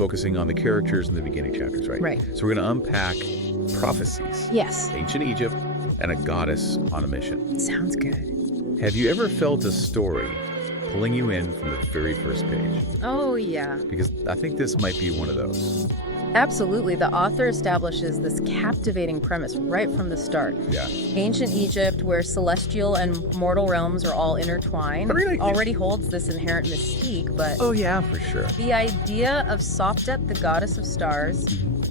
focusing on the characters in the beginning chapters, right? Right. So we're going to unpack prophecies. Yes. Ancient Egypt and a goddess on a mission. Sounds good. Have you ever felt a story pulling you in from the very first page? Oh, yeah. Because I think this might be one of those. Absolutely. The author establishes this captivating premise right from the start. Yeah. Ancient Egypt, where celestial and mortal realms are all intertwined, Really? already holds this inherent mystique, but Oh, yeah, for sure. the idea of Sopdet, the goddess of stars,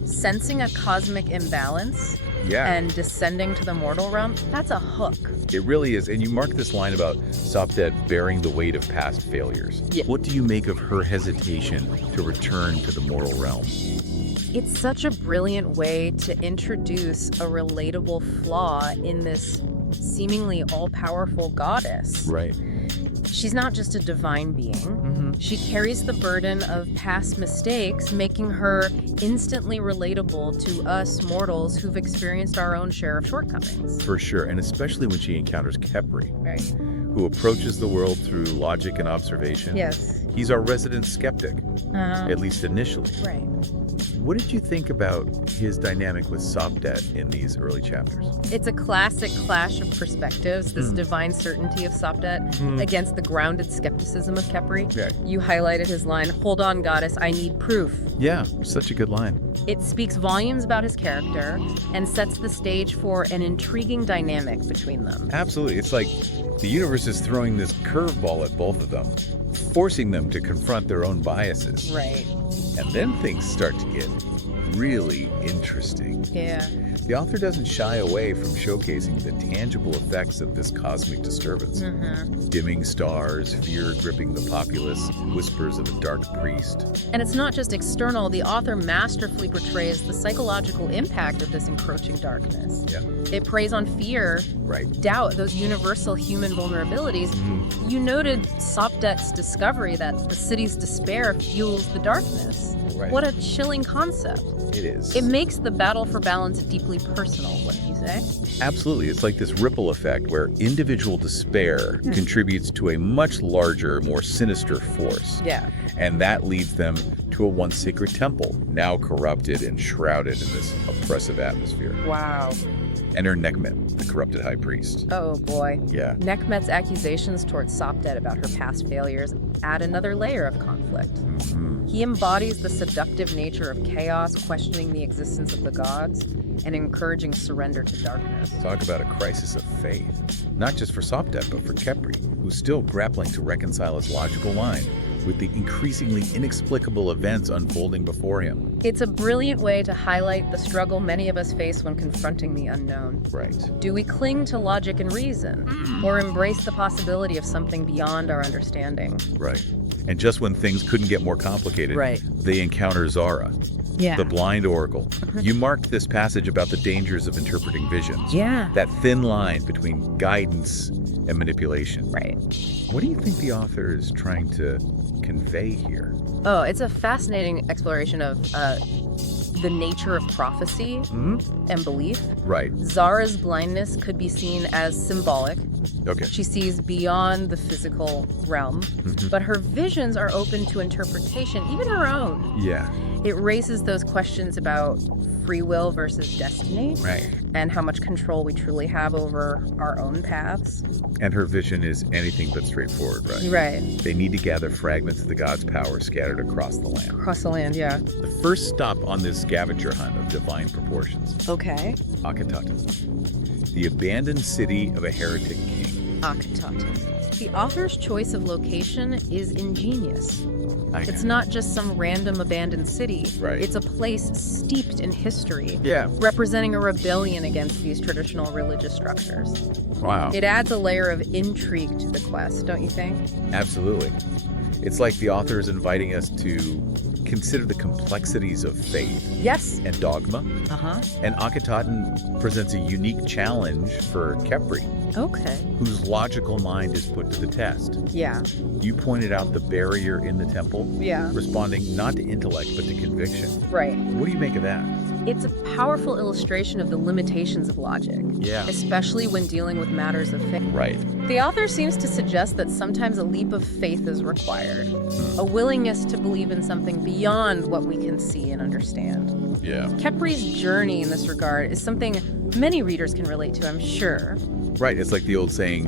sensing a cosmic imbalance Yeah. and descending to the mortal realm, that's a hook. It really is. And you mark this line about Sopdet bearing the weight of past failures. Yeah. What do you make of her hesitation to return to the mortal realm? It's such a brilliant way to introduce a relatable flaw in this seemingly all-powerful goddess. Right. She's not just a divine being. She carries the burden of past mistakes, making her instantly relatable to us mortals who've experienced our own share of shortcomings. For sure. And especially when she encounters Khepri, Right. who approaches the world through logic and observation. Yes. He's our resident skeptic, at least initially. Right. What did you think about his dynamic with Sopdet in these early chapters? It's a classic clash of perspectives, this divine certainty of Sopdet against the grounded skepticism of Khepri. Yeah. You highlighted his line, "Hold on, goddess, I need proof." Yeah, such a good line. It speaks volumes about his character and sets the stage for an intriguing dynamic between them. Absolutely. It's like the universe is throwing this curveball at both of them, forcing them to confront their own biases. Right. And then things start to get really interesting. Yeah. The author doesn't shy away from showcasing the tangible effects of this cosmic disturbance. Dimming stars, fear gripping the populace, whispers of a dark priest. And it's not just external, the author masterfully portrays the psychological impact of this encroaching darkness. Yeah. It preys on fear, Right. doubt, those universal human vulnerabilities. You noted Sopdet's discovery that the city's despair fuels the darkness. Right. What a chilling concept. It is. It makes the battle for balance deeply personal, wouldn't you say? Absolutely. It's like this ripple effect where individual despair contributes to a much larger, more sinister force. Yeah. And that leads them to a once sacred temple, now corrupted and shrouded in this oppressive atmosphere. Wow. Enter Nekhmet, the corrupted high priest. Oh boy. Yeah. Nekhmet's accusations towards Sopdet about her past failures add another layer of conflict. He embodies the seductive nature of chaos, questioning the existence of the gods, and encouraging surrender to darkness. Talk about a crisis of faith. Not just for Sopdet, but for Khepri, who's still grappling to reconcile his logical mind with the increasingly inexplicable events unfolding before him. It's a brilliant way to highlight the struggle many of us face when confronting the unknown. Right. Do we cling to logic and reason, or embrace the possibility of something beyond our understanding? Right. And just when things couldn't get more complicated, Right. they encounter Zahra, Yeah. the blind oracle. You marked this passage about the dangers of interpreting visions. Yeah. That thin line between guidance and manipulation. Right. What do you think the author is trying to convey here? Oh, it's a fascinating exploration of the nature of prophecy and belief. Right. Zahra's blindness could be seen as symbolic. Okay. She sees beyond the physical realm, but her visions are open to interpretation, even her own. Yeah. It raises those questions about free will versus destiny, Right. and how much control we truly have over our own paths. And her vision is anything but straightforward, right? Right. They need to gather fragments of the god's power scattered across the land. Across the land, yeah. The first stop on this scavenger hunt of divine proportions, Okay. Akhenaten, the abandoned city of a heretic king. Akhenaten. The author's choice of location is ingenious. It's not just some random abandoned city. Right. It's a place steeped in history, Yeah. representing a rebellion against these traditional religious structures. Wow. It adds a layer of intrigue to the quest, don't you think? Absolutely. It's like the author is inviting us to consider the complexities of faith Yes. and dogma. Uh-huh. And Akhenaten presents a unique challenge for Khepri, Okay. whose logical mind is put to the test. Yeah. You pointed out the barrier in the temple, Yeah. responding not to intellect but to conviction. Right. What do you make of that? It's a powerful illustration of the limitations of logic. Yeah. Especially when dealing with matters of faith. Right. The author seems to suggest that sometimes a leap of faith is required, a willingness to believe in something beyond what we can see and understand. Yeah. Khepri's journey in this regard is something many readers can relate to, I'm sure. Right, it's like the old saying,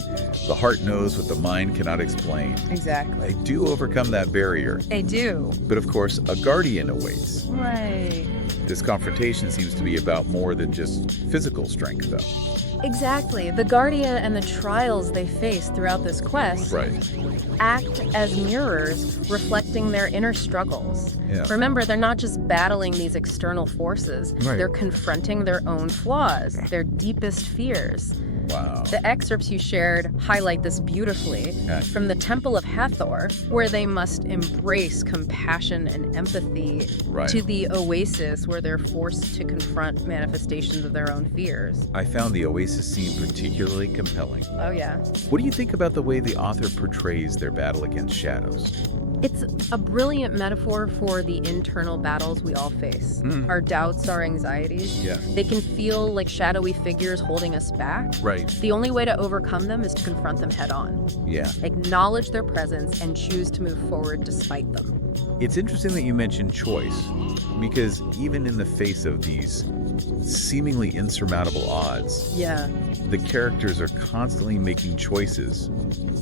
the heart knows what the mind cannot explain. Exactly. They do overcome that barrier. They do. But of course, a guardian awaits. Right. This confrontation seems to be about more than just physical strength, though. Exactly. The Guardian and the trials they face throughout this quest act as mirrors reflecting their inner struggles. Yeah. Remember, they're not just battling these external forces. Right. They're confronting their own flaws, their deepest fears. Wow. The excerpts you shared highlight this beautifully. Okay. From the Temple of Hathor, where they must embrace compassion and empathy, Right. to the Oasis, where they're forced to confront manifestations of their own fears. I found the Oasis scene particularly compelling. Oh, yeah. What do you think about the way the author portrays their battle against shadows? It's a brilliant metaphor for the internal battles we all face. Our doubts, our anxieties. Yeah. They can feel like shadowy figures holding us back. Right. The only way to overcome them is to confront them head on. Yeah. Acknowledge their presence and choose to move forward despite them. It's interesting that you mentioned choice, because even in the face of these seemingly insurmountable odds, Yeah. the characters are constantly making choices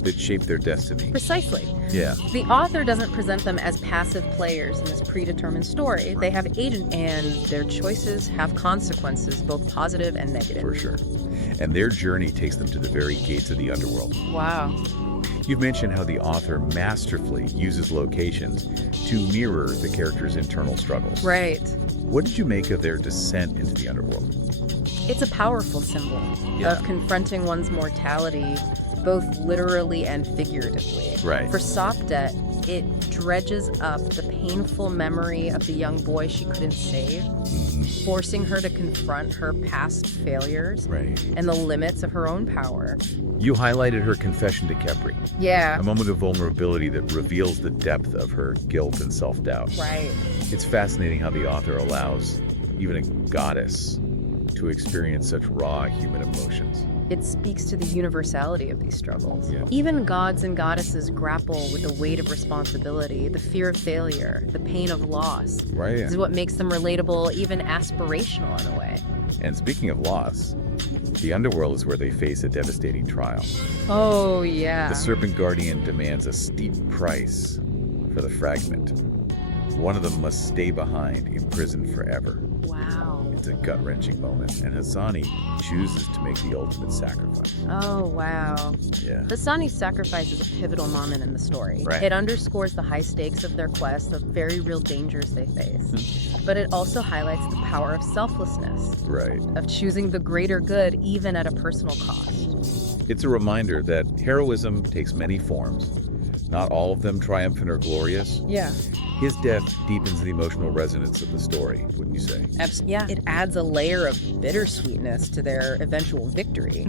that shape their destiny. Precisely. Yeah. The author doesn't present them as passive players in this predetermined story. They have agent, and their choices have consequences, both positive and negative. For sure. And their journey takes them to the very gates of the underworld. Wow. You've mentioned how the author masterfully uses locations to mirror the characters' internal struggles. Right. What did you make of their descent into the underworld? It's a powerful symbol Yeah. of confronting one's mortality, both literally and figuratively. Right. For Sopdet, it dredges up the painful memory of the young boy she couldn't save, forcing her to confront her past failures Right. and the limits of her own power. You highlighted her confession to Khepri, Yeah. a moment of vulnerability that reveals the depth of her guilt and self-doubt. Right. It's fascinating how the author allows even a goddess to experience such raw human emotions. It speaks to the universality of these struggles. Yeah. Even gods and goddesses grapple with the weight of responsibility, the fear of failure, the pain of loss. Right. This is what makes them relatable, even aspirational in a way. And speaking of loss, the underworld is where they face a devastating trial. Oh, yeah. The Serpent Guardian demands a steep price for the fragment. One of them must stay behind, imprisoned forever. Wow. It's a gut-wrenching moment, and Hasani chooses to make the ultimate sacrifice. Oh, wow. Yeah. Hasani's sacrifice is a pivotal moment in the story. Right. It underscores the high stakes of their quest, the very real dangers they face. But it also highlights the power of selflessness, Right. of choosing the greater good even at a personal cost. It's a reminder that heroism takes many forms, not all of them triumphant or glorious. Yeah. His death deepens the emotional resonance of the story, wouldn't you say? Yeah. It adds a layer of bittersweetness to their eventual victory.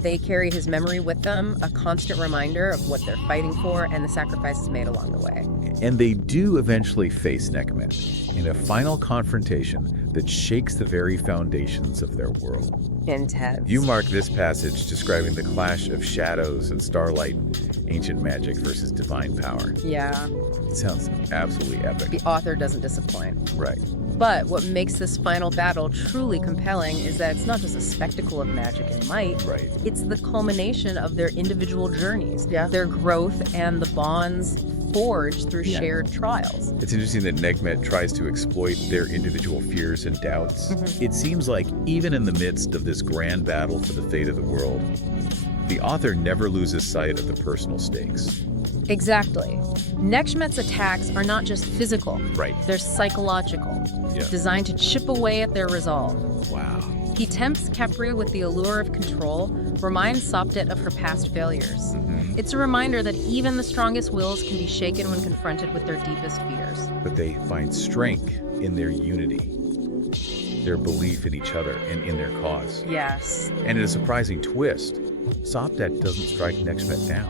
They carry his memory with them, a constant reminder of what they're fighting for and the sacrifices made along the way. And they do eventually face Nekmet in a final confrontation that shakes the very foundations of their world. Intense. You mark this passage describing the clash of shadows and starlight, ancient magic versus divine power. Yeah. It sounds absolutely epic. The author doesn't disappoint. Right. But what makes this final battle truly compelling is that it's not just a spectacle of magic and might. Right. It's the culmination of their individual journeys, their growth, and the bonds forged through shared trials. It's interesting that Nekmet tries to exploit their individual fears and doubts. It seems like even in the midst of this grand battle for the fate of the world, the author never loses sight of the personal stakes. Exactly. Nekmet's attacks are not just physical. Right. They're psychological, Yeah. designed to chip away at their resolve. Wow. He tempts Khepri with the allure of control, reminds Sopdet of her past failures. It's a reminder that even the strongest wills can be shaken when confronted with their deepest fears. But they find strength in their unity, their belief in each other and in their cause. Yes. And in a surprising twist, Sopdet doesn't strike Nekmet down.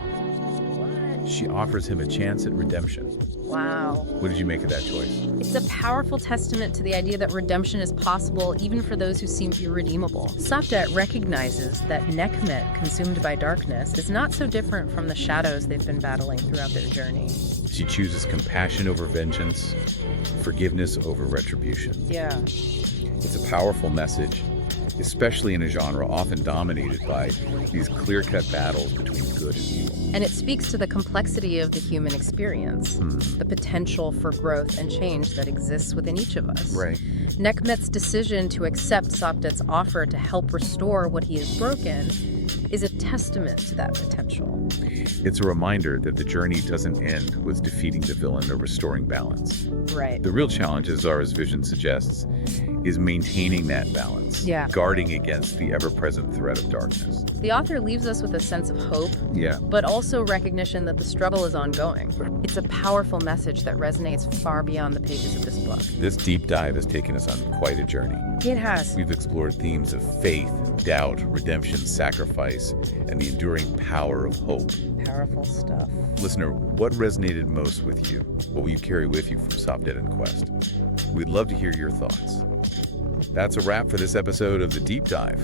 What? She offers him a chance at redemption. Wow. What did you make of that choice? It's a powerful testament to the idea that redemption is possible even for those who seem irredeemable. Sopdet recognizes that Nekhmet, consumed by darkness, is not so different from the shadows they've been battling throughout their journey. She chooses compassion over vengeance, forgiveness over retribution. Yeah. It's a powerful message, especially in a genre often dominated by these clear-cut battles between good and evil. And it speaks to the complexity of the human experience, the potential for growth and change that exists within each of us. Right. Nekhmet's decision to accept Sopdet's offer to help restore what he has broken is a testament to that potential. It's a reminder that the journey doesn't end with defeating the villain or restoring balance. Right. The real challenge, as Zahra's vision suggests, is maintaining that balance, guarding against the ever-present threat of darkness. The author leaves us with a sense of hope, but also recognition that the struggle is ongoing. It's a powerful message that resonates far beyond the pages of this book. This deep dive has taken us on quite a journey. It has. We've explored themes of faith, doubt, redemption, sacrifice, and the enduring power of hope. Powerful stuff. Listener, what resonated most with you? What will you carry with you from Sopdet and Quest? We'd love to hear your thoughts. That's a wrap for this episode of The Deep Dive.